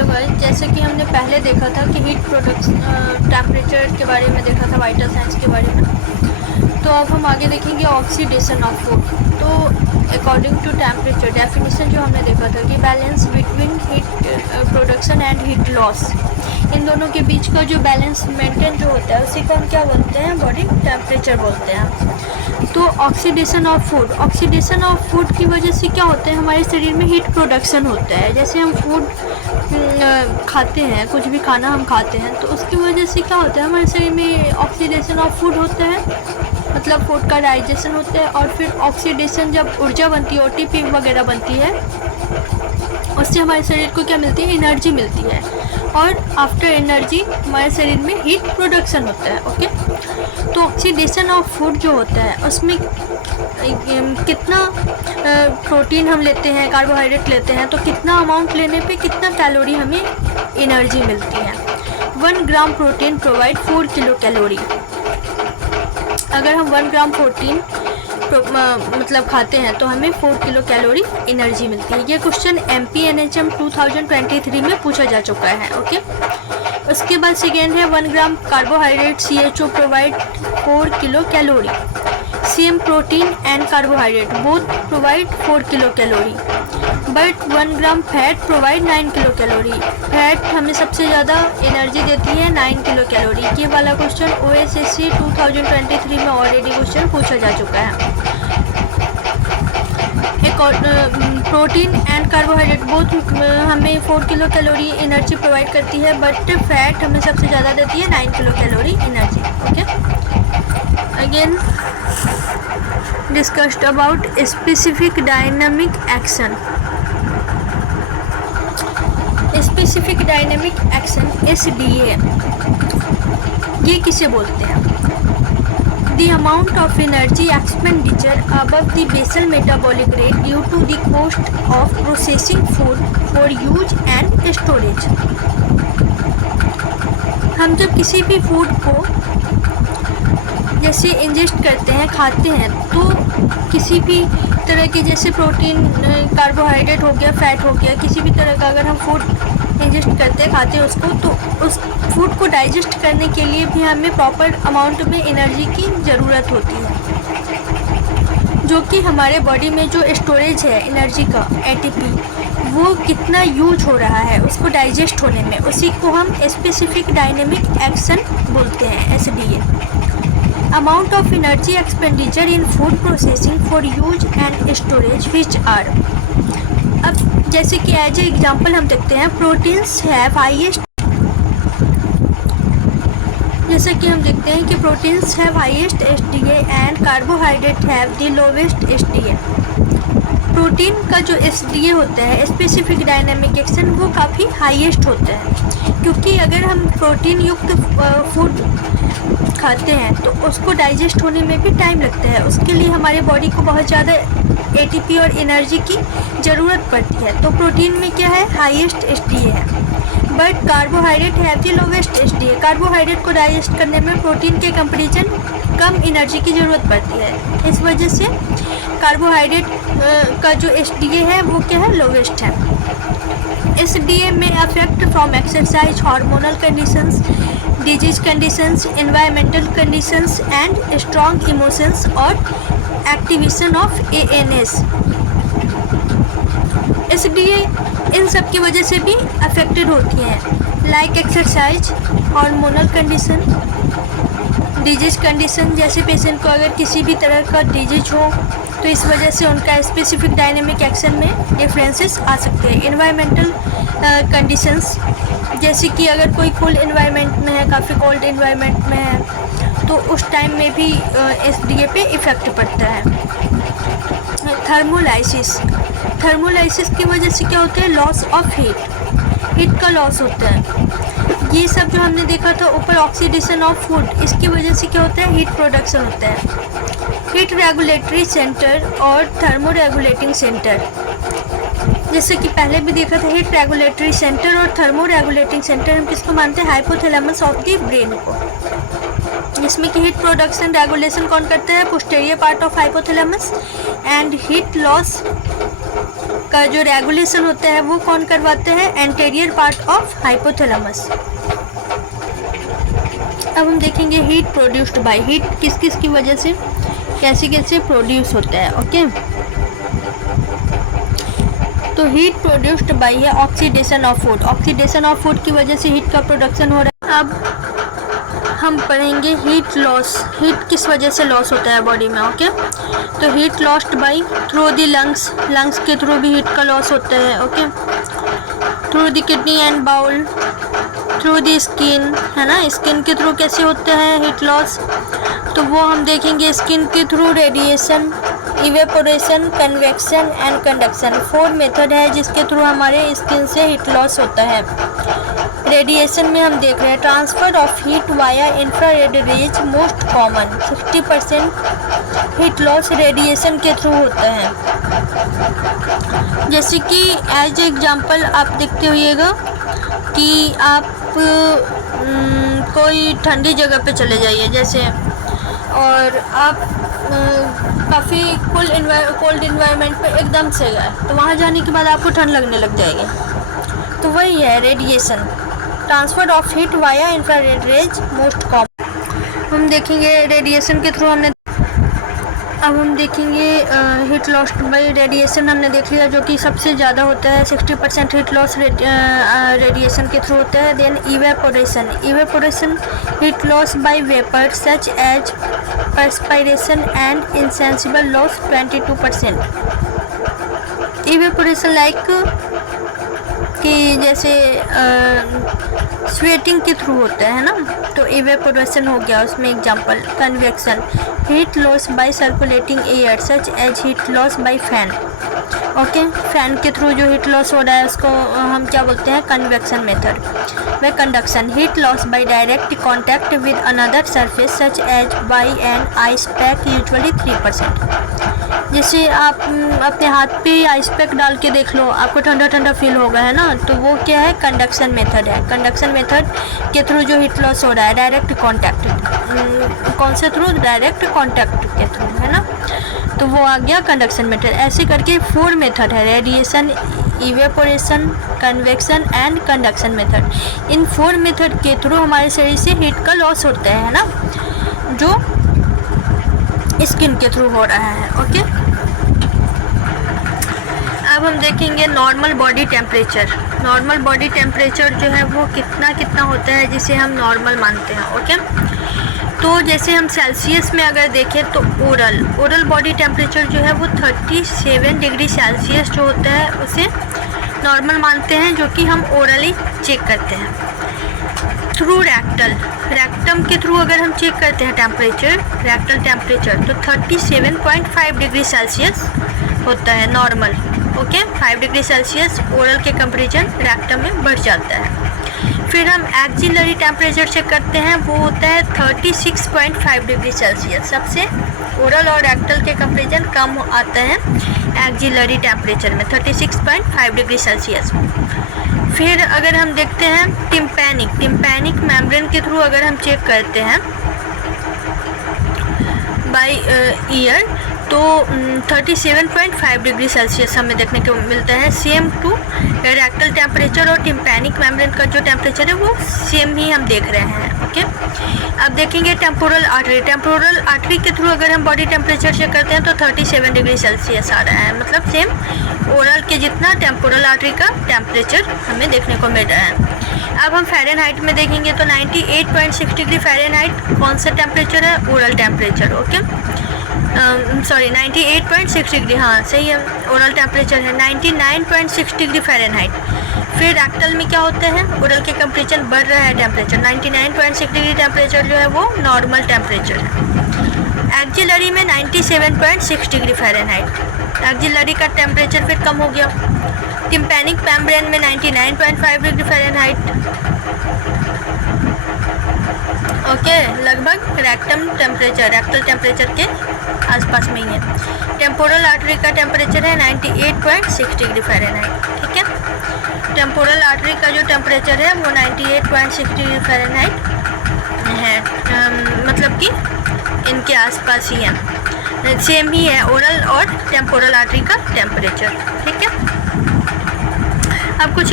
Hello guys, जैसे कि हमने पहले देखा था कि हीट प्रोडक्शन टेम्परेचर के बारे में देखा था, वाइटल साइंस के बारे में। तो अब हम आगे देखेंगे ऑक्सीडेशन ऑफ फूड। तो अकॉर्डिंग टू टेम्परेचर डेफिनेशन जो हमने देखा था कि balance between heat production and heat loss, इन दोनों के बीच का जो बैलेंस मेंटेन जो होता है उसी को हम क्या बोलते हैं, बॉडी टेम्परेचर बोलते हैं। तो ऑक्सीडेशन ऑफ फूड की वजह से क्या होता है, हमारे शरीर में हीट प्रोडक्शन होता है। जैसे हम फूड खाते हैं, कुछ भी खाना हम खाते हैं तो उसकी वजह से क्या होता है, हमारे शरीर में ऑक्सीडेशन ऑफ फूड होता है, मतलब फूड का डाइजेशन होता है। और फिर ऑक्सीडेशन जब ऊर्जा बनती है, ओटीपी वगैरह बनती है, उससे हमारे शरीर को क्या मिलती है, एनर्जी मिलती है। और आफ्टर एनर्जी हमारे शरीर में हीट प्रोडक्शन होता है। ओके, तो ऑक्सीडेशन ऑफ फूड जो होता है उसमें कितना प्रोटीन हम लेते हैं, कार्बोहाइड्रेट लेते हैं, तो कितना अमाउंट लेने पे कितना कैलोरी हमें एनर्जी मिलती है। 1 gram protein provide 4 kilo calorie. अगर हम 1 ग्राम प्रोटीन मतलब खाते हैं तो हमें 4 किलो कैलोरी एनर्जी मिलती है। ये क्वेश्चन MPNHM 2023 में पूछा जा चुका है। ओके, उसके बाद सेकेंड है 1 ग्राम carbohydrate CHO provide 4 kilo calorie. Same protein and carbohydrate both provide 4 kilo calorie, but 1 gram fat provide 9 kilo calorie. Fat हमें सबसे ज़्यादा एनर्जी देती है 9 किलो कैलोरी। ये वाला क्वेश्चन OSSC 2023 में ऑलरेडी क्वेश्चन पूछा जा चुका है। प्रोटीन एंड कार्बोहाइड्रेट बोथ हमें 4 किलो कैलोरी एनर्जी प्रोवाइड करती है, बट फैट हमें सबसे ज़्यादा देती है 9 kilo calorie energy. Okay, again discussed about specific dynamic action. Specific dynamic action SDA, ये किसे बोलते हैं? The amount of energy expenditure above the basal metabolic rate due to the cost of processing food for use and storage। हम जब किसी भी food को जैसे इंजेस्ट करते हैं, खाते हैं, तो किसी भी तरह के जैसे प्रोटीन, कार्बोहाइड्रेट हो गया, फैट हो गया, किसी भी तरह का अगर हम फूड इंजेस्ट करते हैं, खाते हैं उसको, तो उस फूड को डाइजेस्ट करने के लिए भी हमें प्रॉपर अमाउंट में एनर्जी की ज़रूरत होती है, जो कि हमारे बॉडी में जो स्टोरेज है एनर्जी का ATP, वो कितना यूज हो रहा है उसको डाइजेस्ट होने में, उसी को हम स्पेसिफिक डायनेमिक एक्शन बोलते हैं SDA। Amount of energy expenditure in food processing for use and storage which are. अब जैसे कि एज ए एग्जाम्पल हम देखते हैं, प्रोटीन्स हैव हाईएस्ट, जैसे कि हम देखते हैं कि proteins have highest SDA and carbohydrate have the lowest SDA। Protein का जो SDA होता है, स्पेसिफिक डायनामिक एक्शन, वो काफ़ी हाईएस्ट होता है, क्योंकि अगर हम प्रोटीन युक्त फूड खाते हैं तो उसको डाइजेस्ट होने में भी टाइम लगता है, उसके लिए हमारे बॉडी को बहुत ज़्यादा ATP और एनर्जी की ज़रूरत पड़ती है। तो प्रोटीन में क्या है, हाईएस्ट SDA है, but carbohydrate have the lowest SDA। Carbohydrate को डाइजेस्ट करने में प्रोटीन के कंपैरिजन कम एनर्जी की ज़रूरत पड़ती है, इस वजह से कार्बोहाइड्रेट का जो SDA है वो क्या है, लोवेस्ट है। SDA में affect from exercise, hormonal conditions, disease conditions, environmental conditions and strong emotions और एक्टिवेशन ऑफ ANS। SDA इन सब की वजह से भी अफेक्टेड होती हैं, like exercise, hormonal condition, disease condition, जैसे पेशेंट को अगर किसी भी तरह का डिजीज हो तो इस वजह से उनका स्पेसिफिक डायनेमिक एक्शन में डिफरेंसेस आ सकते हैं। एनवायरमेंटल कंडीशंस, जैसे कि अगर कोई कूल एनवायरनमेंट में है, काफ़ी कोल्ड एनवायरनमेंट में है, तो उस टाइम में भी SDA पे इफ़ेक्ट पड़ता है। थर्मोलाइसिस की वजह से क्या होता है, लॉस ऑफ हीट का लॉस होता है। ये सब जो हमने देखा था ऊपर, ऑक्सीडेशन ऑफ फूड, इसकी वजह से क्या होता है, हीट प्रोडक्शन होता है। हीट रेगुलेटरी सेंटर और थर्मो रेगुलेटिंग सेंटर, जैसे कि पहले भी देखा था, हीट रेगुलेटरी सेंटर और थर्मो रेगुलेटिंग सेंटर हम किसको मानते हैं, हाइपोथैलेमस ऑफ द ब्रेन को, जिसमें कि हीट प्रोडक्शन रेगुलेशन कौन करता है, posterior part of hypothalamus, and heat loss का जो रेगुलेशन होता है वो कौन करवाते हैं? Anterior part of hypothalamus. अब हम देखेंगे हीट प्रोड्यूस्ड बाय, हीट किस किस की वजह से कैसे कैसे प्रोड्यूस होता है। ओके, तो हीट प्रोड्यूस्ड बाय है oxidation of food, oxidation of food की वजह से हीट का प्रोडक्शन हो रहा है। अब हम पढ़ेंगे हीट लॉस, हीट किस वजह से लॉस होता है बॉडी में। ओके, तो heat lost by through the lungs, lungs के थ्रू भी हीट का लॉस होता है। Okay, through the kidney and bowel, through the skin, है ना, स्किन के थ्रू कैसे होता है हीट लॉस, तो वो हम देखेंगे स्किन के through radiation, evaporation, convection and conduction, 4 method है जिसके थ्रू हमारे स्किन से हीट लॉस होता है। रेडिएशन में हम देख रहे हैं transfer of heat via infrared rays most common, 60% heat loss radiation के थ्रू होता है। जैसे कि एज एग्जांपल आप देखते होइएगा कि आप कोई ठंडी जगह पे चले जाइए जैसे, और आप काफ़ी कोल्ड इन्वायरमेंट पे एकदम से गए, तो वहाँ जाने के बाद आपको ठंड लगने लग जाएगी। तो वही है radiation, transfer of heat via infrared rays most common. हम देखेंगे रेडिएशन के थ्रू हमने, अब हम देखेंगे हीट लॉस बाय रेडिएशन हमने देख लिया जो कि सबसे ज़्यादा होता है, 60% हीट लॉस रेडिएशन के थ्रू होता है। Then evaporation, evaporation heat loss by vapour such as perspiration and insensible loss 22%। Evaporation like कि जैसे स्वेटिंग के थ्रू होता है ना, तो इवेपोरेशन हो गया उसमें example. Convection, heat loss by circulating air such as heat loss by fan. Okay, fan के थ्रू जो हीट लॉस हो रहा है उसको हम क्या बोलते हैं? Convection method. व conduction, heat loss by direct contact with another surface such as by an ice pack usually 3%। जैसे आप अपने हाथ पे आइस पैक डाल के देख लो, आपको ठंडा ठंडा फील होगा, है ना, तो वो क्या है? कंडक्शन मेथड है। कंडक्शन मेथड के थ्रू जो हीट लॉस हो रहा है डायरेक्ट कॉन्टैक्ट, कौन से थ्रू? डायरेक्ट कॉन्टैक्ट के थ्रू, है ना, तो वो आ गया कंडक्शन मेथड। ऐसे करके 4 मेथड है, radiation, evaporation, convection and conduction method. In 4 method के थ्रू हमारे शरीर से हीट का लॉस होता है ना, जो स्किन के थ्रू हो रहा है। ओके, अब हम देखेंगे normal body temperature. Normal body temperature जो है वो कितना होता है जिसे हम नॉर्मल मानते हैं। ओके, तो जैसे हम सेल्सियस में अगर देखें तो ओरल बॉडी टेम्परेचर जो है वो 37 डिग्री सेल्सियस जो होता है उसे नॉर्मल मानते हैं, जो कि हम ओरली चेक करते हैं। थ्रू रेक्टम के थ्रू अगर हम चेक करते हैं टेम्परेचर, रेक्टल टेम्परेचर, तो 37.5 डिग्री सेल्सियस होता है normal. Okay, 5 degree Celsius oral के कंपेरिजन रेक्टम में बढ़ जाता है। फिर हम एक्सिलरी टेम्परेचर चेक करते हैं, वो होता है 36.5 डिग्री सेल्सियस। सबसे ओरल और रेक्टल के कंपेरिजन कम आता है एक्सिलरी टेम्परेचर में, 36.5 डिग्री सेल्सियस। फिर अगर हम देखते हैं टिम्पैनिक मेम्ब्रेन के थ्रू अगर हम चेक करते हैं बाय ईयर, तो 37.5 डिग्री सेल्सियस हमें देखने को मिलता है। सेम टू रेक्टल टेम्परेचर और टिम्पैनिक मेम्ब्रेन का जो टेम्परेचर है वो सेम ही हम देख रहे हैं। ओके, अब देखेंगे टेम्पोरल आर्टरी के थ्रू अगर हम बॉडी टेम्परेचर चेक करते हैं तो 37 डिग्री सेल्सियस आ रहा है, मतलब सेम ओरल के जितना टेम्पोरल आर्टरी का टेम्परेचर हमें देखने को मिल रहा है। अब हम फ़ारेनहाइट में देखेंगे तो 98.6 डिग्री फ़ारेनहाइट कौन सा टेम्परेचर है? Oral temperature. ओके, 98.6 डिग्री, हाँ सही है, ओरल टेम्परेचर है 99.6 डिग्री फ़ारेनहाइट। फिर रेक्टल में क्या होता है? ओरल के कंपेरिजन बढ़ रहा है टेम्परेचर, 99.6 डिग्री टेम्परेचर जो है वो नॉर्मल टेम्परेचर है। एक्सिलरी में 97.6 डिग्री फ़ारेनहाइट, एक्सिलरी का टेम्परेचर फिर कम हो गया। टिम्पैनिक मेम्ब्रेन में 99.5 डिग्री फ़ारेनहाइट। ओके, लगभग रेक्टल टेम्परेचर के आसपास में ही है। टेम्पोरल आर्टरी का टेम्परेचर है 98.6 डिग्री फ़ारेनहाइट। ठीक है, टेम्पोरल आर्टरी का जो टेम्परेचर है वो 98.6 डिग्री फ़ारेनहाइट है, मतलब कि इनके आसपास ही है, सेम ही है ओरल और टेम्पोरल आर्टरी का टेम्परेचर। ठीक है। अब कुछ